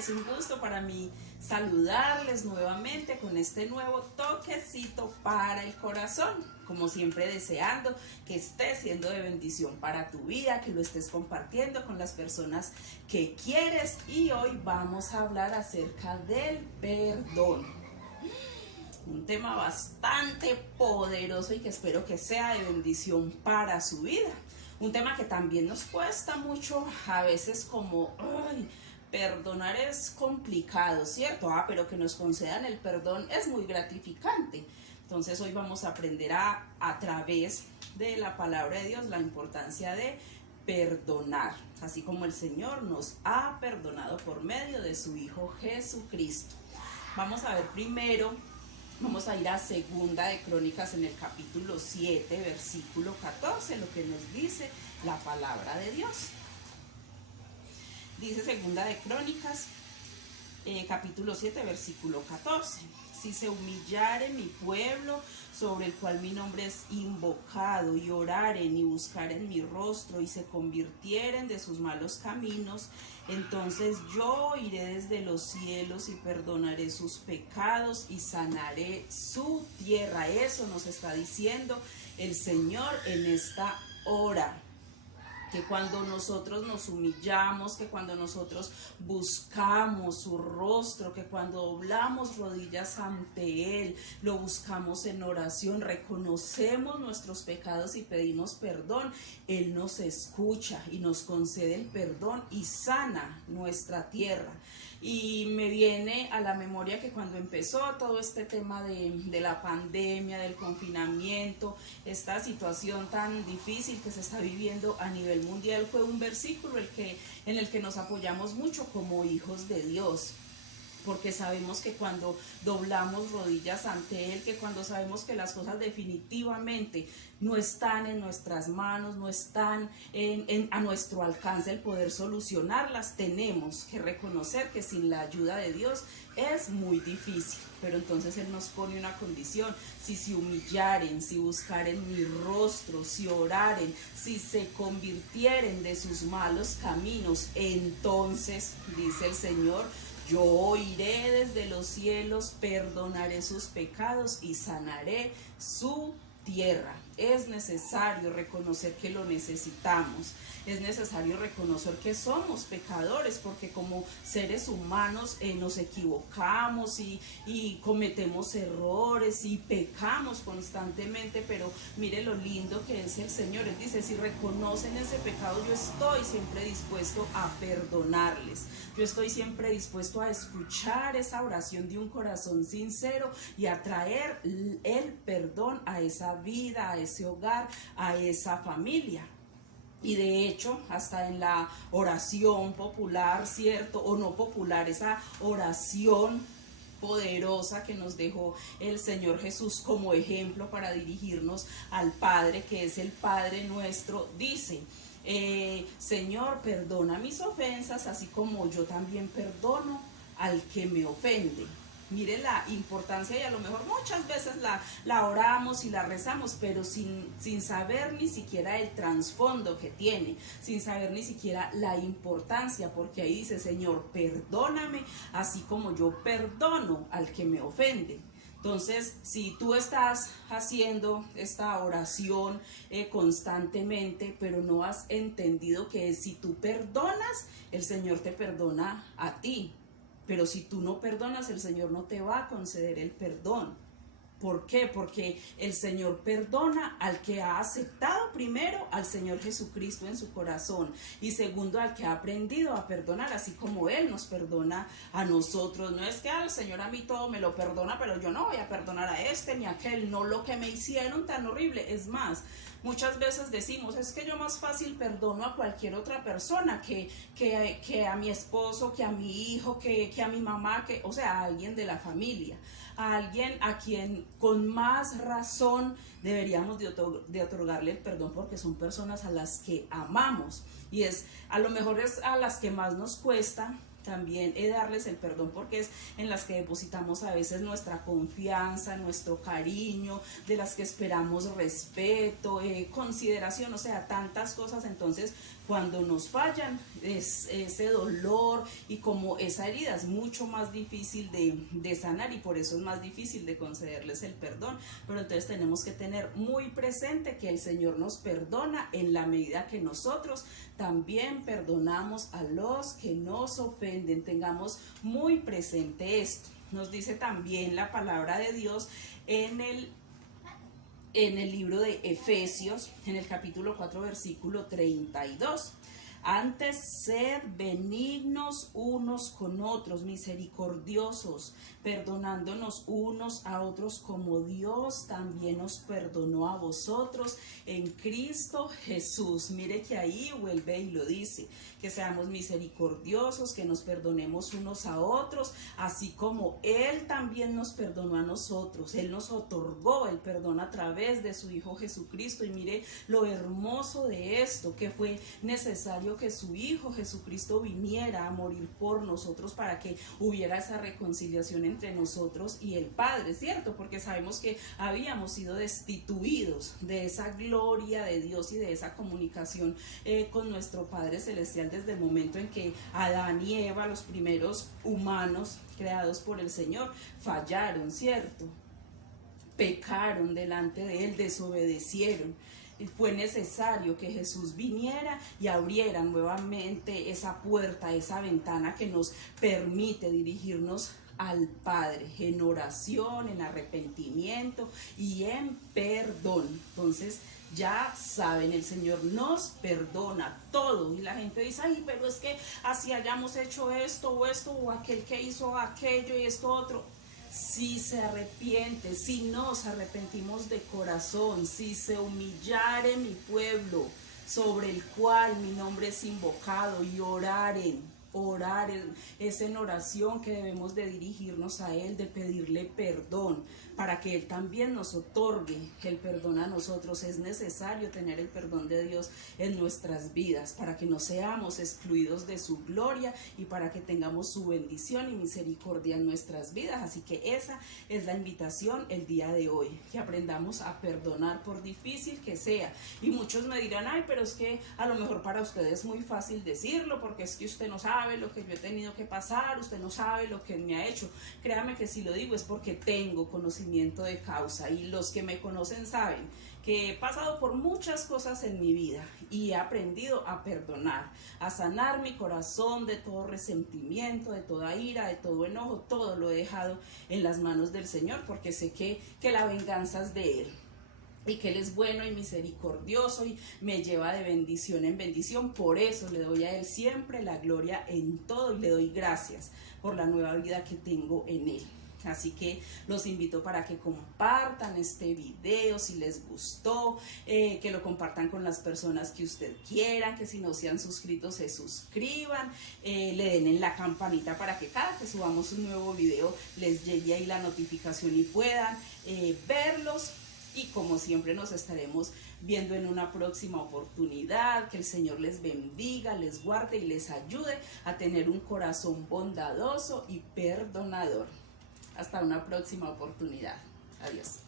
es un gusto para mí saludarles nuevamente con este nuevo toquecito para el corazón. Como siempre, deseando que esté siendo de bendición para tu vida, que lo estés compartiendo con las personas que quieres. Y hoy vamos a hablar acerca del perdón. Un tema bastante poderoso y que espero que sea de bendición para su vida. Un tema que también nos cuesta mucho, a veces como, perdonar es complicado, ¿cierto? Pero que nos concedan el perdón es muy gratificante. Entonces hoy vamos a aprender a través de la palabra de Dios la importancia de perdonar, así como el Señor nos ha perdonado por medio de su Hijo Jesucristo. Vamos a ver primero. Vamos a ir a Segunda de Crónicas en el capítulo 7, versículo 14, lo que nos dice la palabra de Dios. Dice Segunda de Crónicas, capítulo 7, versículo 14. Si se humillare mi pueblo, sobre el cual mi nombre es invocado, y oraren y buscaren mi rostro, y se convirtieren de sus malos caminos, entonces yo iré desde los cielos y perdonaré sus pecados y sanaré su tierra. Eso nos está diciendo el Señor en esta hora. Que cuando nosotros nos humillamos, que cuando nosotros buscamos su rostro, que cuando doblamos rodillas ante Él, lo buscamos en oración, reconocemos nuestros pecados y pedimos perdón, Él nos escucha y nos concede el perdón y sana nuestra tierra. Y me viene a la memoria que cuando empezó todo este tema de la pandemia, del confinamiento, esta situación tan difícil que se está viviendo a nivel mundial, fue un versículo en el que nos apoyamos mucho como hijos de Dios. Porque sabemos que cuando doblamos rodillas ante Él, que cuando sabemos que las cosas definitivamente no están en nuestras manos, no están a nuestro alcance el poder solucionarlas, tenemos que reconocer que sin la ayuda de Dios es muy difícil. Pero entonces Él nos pone una condición: si se humillaren, si buscaren mi rostro, si oraren, si se convirtieren de sus malos caminos, entonces, dice el Señor, yo iré desde los cielos, perdonaré sus pecados y sanaré su tierra. Es necesario reconocer que lo necesitamos. Es necesario reconocer que somos pecadores, porque como seres humanos nos equivocamos y cometemos errores y pecamos constantemente, pero mire lo lindo que es el Señor. Él dice, si reconocen ese pecado, yo estoy siempre dispuesto a perdonarles. Yo estoy siempre dispuesto a escuchar esa oración de un corazón sincero y a traer el perdón a esa vida, a ese hogar, a esa familia. Y de hecho, hasta en la oración popular, ¿cierto? O no popular, esa oración poderosa que nos dejó el Señor Jesús como ejemplo para dirigirnos al Padre, que es el Padre nuestro, dice: Señor, perdona mis ofensas, así como yo también perdono al que me ofende. Mire la importancia, y a lo mejor muchas veces la oramos y la rezamos, pero sin saber ni siquiera el trasfondo que tiene, sin saber ni siquiera la importancia, porque ahí dice: Señor, perdóname, así como yo perdono al que me ofende. Entonces, si tú estás haciendo esta oración constantemente, pero no has entendido que si tú perdonas, el Señor te perdona a ti. Pero si tú no perdonas, el Señor no te va a conceder el perdón. ¿Por qué? Porque el Señor perdona al que ha aceptado primero al Señor Jesucristo en su corazón, y segundo, al que ha aprendido a perdonar, así como Él nos perdona a nosotros. No es que al Señor a mí todo me lo perdona, pero yo no voy a perdonar a este ni a aquel, no lo que me hicieron tan horrible. Es más, muchas veces decimos, es que yo más fácil perdono a cualquier otra persona que a mi esposo, que a mi hijo, que a mi mamá, o sea, a alguien de la familia, a alguien a quien con más razón deberíamos de otorgarle el perdón, porque son personas a las que amamos, y a lo mejor es a las que más nos cuesta también darles el perdón, porque es en las que depositamos a veces nuestra confianza, nuestro cariño, de las que esperamos respeto, consideración, o sea, tantas cosas. Entonces cuando nos fallan, ese dolor y como esa herida es mucho más difícil de sanar, y por eso es más difícil de concederles el perdón. Pero entonces tenemos que tener muy presente que el Señor nos perdona en la medida que nosotros también perdonamos a los que nos ofenden. Tengamos muy presente esto. Nos dice también la palabra de Dios en el libro de Efesios, en el capítulo 4, versículo 32. Antes sed benignos unos con otros, misericordiosos, perdonándonos unos a otros como Dios también os perdonó a vosotros en Cristo Jesús. Mire que ahí vuelve y lo dice, que seamos misericordiosos, que nos perdonemos unos a otros, así como Él también nos perdonó a nosotros. Él nos otorgó el perdón a través de su Hijo Jesucristo. Y mire lo hermoso de esto, que fue necesario que su Hijo Jesucristo viniera a morir por nosotros para que hubiera esa reconciliación entre nosotros y el Padre, ¿cierto? Porque sabemos que habíamos sido destituidos de esa gloria de Dios y de esa comunicación con nuestro Padre Celestial desde el momento en que Adán y Eva, los primeros humanos creados por el Señor, fallaron, ¿cierto? Pecaron delante de Él, desobedecieron. Fue necesario que Jesús viniera y abriera nuevamente esa puerta, esa ventana que nos permite dirigirnos al Padre en oración, en arrepentimiento y en perdón. Entonces ya saben, el Señor nos perdona todo. Y la gente dice, ay, pero es que así hayamos hecho esto o aquel que hizo aquello y esto otro. Si se arrepiente, si nos arrepentimos de corazón, si se humillare mi pueblo sobre el cual mi nombre es invocado, y orar es en oración que debemos de dirigirnos a Él, de pedirle perdón para que Él también nos otorgue el perdón a nosotros. Es necesario tener el perdón de Dios en nuestras vidas para que no seamos excluidos de su gloria y para que tengamos su bendición y misericordia en nuestras vidas. Así que esa es la invitación el día de hoy, que aprendamos a perdonar por difícil que sea. Y muchos me dirán, ay, pero es que a lo mejor para ustedes es muy fácil decirlo, porque es que usted no sabe lo que yo he tenido que pasar, usted no sabe lo que me ha hecho. Créame que si lo digo es porque tengo conocimiento de causa, y los que me conocen saben que he pasado por muchas cosas en mi vida y he aprendido a perdonar, a sanar mi corazón de todo resentimiento, de toda ira, de todo enojo. Todo lo he dejado en las manos del Señor, porque sé que la venganza es de Él, y que Él es bueno y misericordioso y me lleva de bendición en bendición. Por eso le doy a Él siempre la gloria en todo, y le doy gracias por la nueva vida que tengo en Él. Así que los invito para que compartan este video si les gustó, que lo compartan con las personas que usted quieran, que si no se han suscrito se suscriban, le den en la campanita para que cada que subamos un nuevo video les llegue ahí la notificación y puedan verlos. Y como siempre nos estaremos viendo en una próxima oportunidad. Que el Señor les bendiga, les guarde y les ayude a tener un corazón bondadoso y perdonador. Hasta una próxima oportunidad. Adiós.